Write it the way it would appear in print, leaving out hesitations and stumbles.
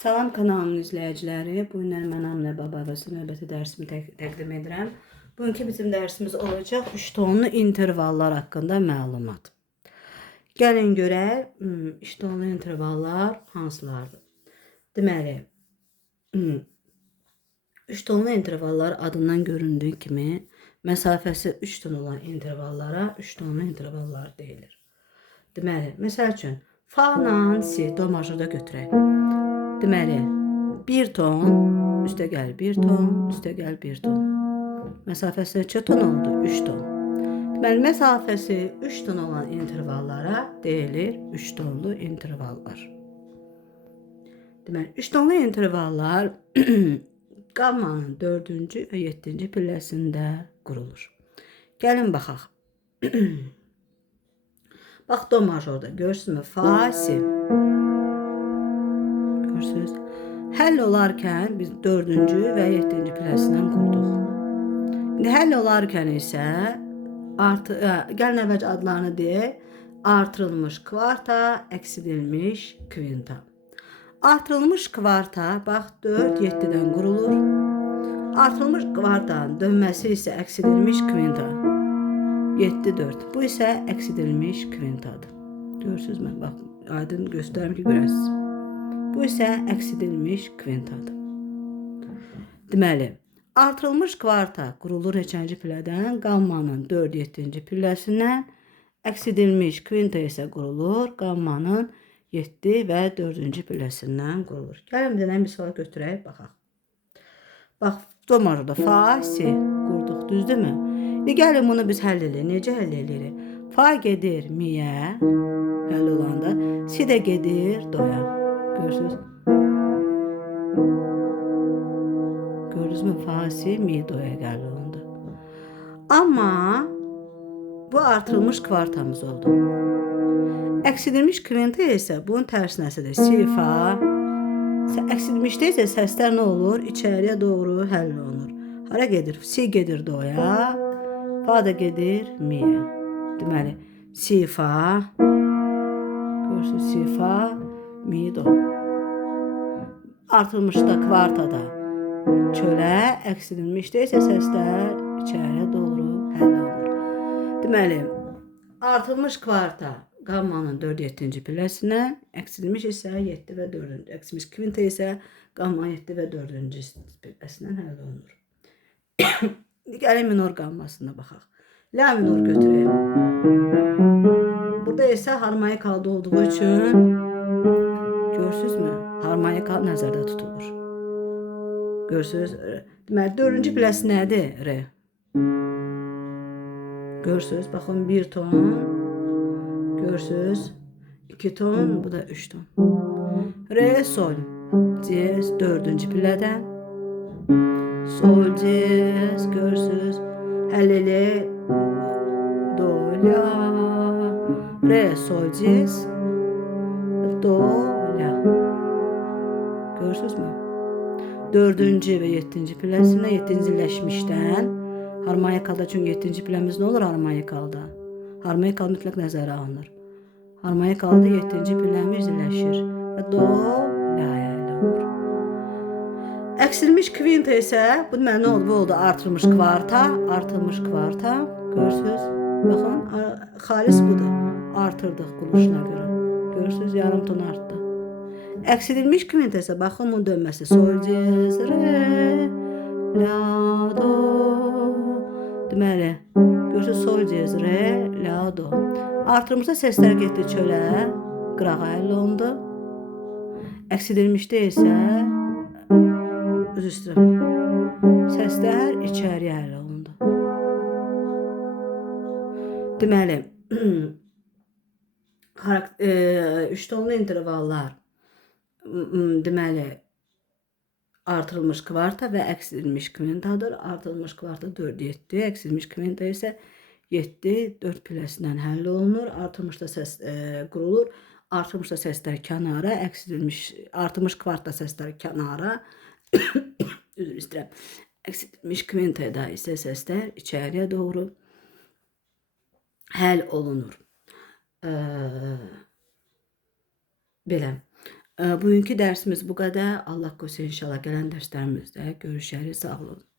Salam kanalımın izləyiciləri. Bu günlər mən Aminə Bababa növbəti dərsimi təqdim edirəm. Bugünkü bizim dərsimiz olacaq 3 tonlu intervallar haqqında məlumat. Gəlin görək 3 tonlu intervallar hansılardır? Deməli 3 tonlu intervallar adından göründüyü kimi məsafəsi 3 ton olan intervallara 3 tonlu intervallar deyilir. Deməli, məsəl üçün fa ilə si do majorda götürək. Deməli, 1 ton, üstə gəl 1 ton, üstə gəl 1 ton. Məsafəsi neçə ton oldu? 3 ton. Deməli, məsafəsi 3 ton olan intervallara deyilir 3 tonlu intervallar. Deməli, 3 tonlu intervallar qammanın 4-cü və 7-ci pilləsində qurulur. Gəlin baxaq. Bax, do majorda görürsünüzmü? Fa, si. Görürsünüz. Həll olarkən biz 4-cü və 7-ci pilləsindən qurduq. İndi həll olarkən isə gəlin əvvəlcə adlarını deyək. Artırılmış kvarta, əksilmiş kvinta. Artırılmış kvarta, bax 4 7-dən qurulur. Artırılmış kvartanın dönməsi isə əksilmiş kvinta. 7 4. Bu isə əksilmiş kvintadır. Görürsünüzmü? Bax, aydın göstərim ki, görəsiniz. Bu isə əksilmiş kvintadır. Deməli, artırılmış kvarta qurulur neçənci pillədən? Qammanın 4-7-ci pilləsindən. Əksilmiş kvinta isə qurulur qammanın 7 və 4-cü pilləsindən qurulur. Gəlin bir dənə misal götürək, baxaq. Bax, do majorda fa, si qurduq, düzdürmü? İndi gəlin bunu biz həll edirik. Necə həll edirik? Fa gedir miyə, həll olanda, si də gedir doya. Görürsünüz? Gördünüzmü? Fa, si, mi, doya gəlir olanda. Amma bu artırılmış kvartamız oldu. Əksilmiş kvinta isə bunun tərsinəsidir. Si, fa. Əksilmişdə isə səslər nə olur? İçəriyə doğru həll olunur. Hara gedir? Si gedir doya. Fa da gedir miyə. Deməli, si, fa. Görürsünüz, si, fa, mi, do. Artırılmışda kvartada çölə, əksilmişdə isə səslər içəriyə doğru həll olunur. Deməli, artırılmış kvarta qammanın 4-7-ci pilləsinə, əksilmiş isə 7 və 4-cü. Əksilmiş kvinta isə qammanın 7 və 4-cü pilləsindən həll olunur. Gəlin minor qammasına baxaq. La minor götürək. Burada isə harmonikalı olduğu üçün görürsünüzmü? Harmonika nəzərdə tutulur. Görürsünüz? Deməli, 4-cü pilləsi nədir? Re. Görürsünüz? Baxın, 1 ton. Görürsünüz? 2 ton. Bu da 3 ton. Re, sol. Diyez 4-cü pillədən. Sol, diyez. Görürsünüz? Həll elə. Do, la. Re, sol, diyez. Do, la. Görürsünüzmü? 4-cü və 7-ci pilləsinə 7-ciləşmişdən harmonikalıda, çünki 7-ci pilləmiz nə olur harmonikalıda? Harmonikalı mütləq nəzərə alınır. Harmonikalıda 7-ci pilləmiz zilləşir və do, la ilə olur. Əksilmiş kvinta isə bu deməli nə oldu? Bu oldu artırılmış kvarta, artırılmış kvarta. Görürsünüz? Baxın, xalis budur. Artırdıq quruluşuna görə. Görürsünüz? Yarım ton artdı. Əksilmiş kvinta isə baxın bunun dönməsi. Sol, diyez, re, la, do. Deməli, görürsünüz? Sol, diyez, re, la, do. Artırılmışda səslər getdi çölə, qırağa həll olundu. Əksilmişdə isə səslər içəriyə həll olundu. Deməli, 3 tonlu intervallar deməli artırılmış kvarta və əksilmiş kvintadır. Artırılmış kvarta 4-7, əksilmiş kvinta isə 7-4 pilləsindən həll olunur. Artırılmışda səs qurulur. Artırılmışda səslər kənara, artırılmış kvartda səslər kənara. Üzr istəyirəm. Əksilmiş kvintada isə səslər içəriyə doğru həll olunur. Belə. Bugünkü dərsimiz bu qədər. Allah qoysa inşallah gələn dərslərimizdə görüşərik. Sağ olun.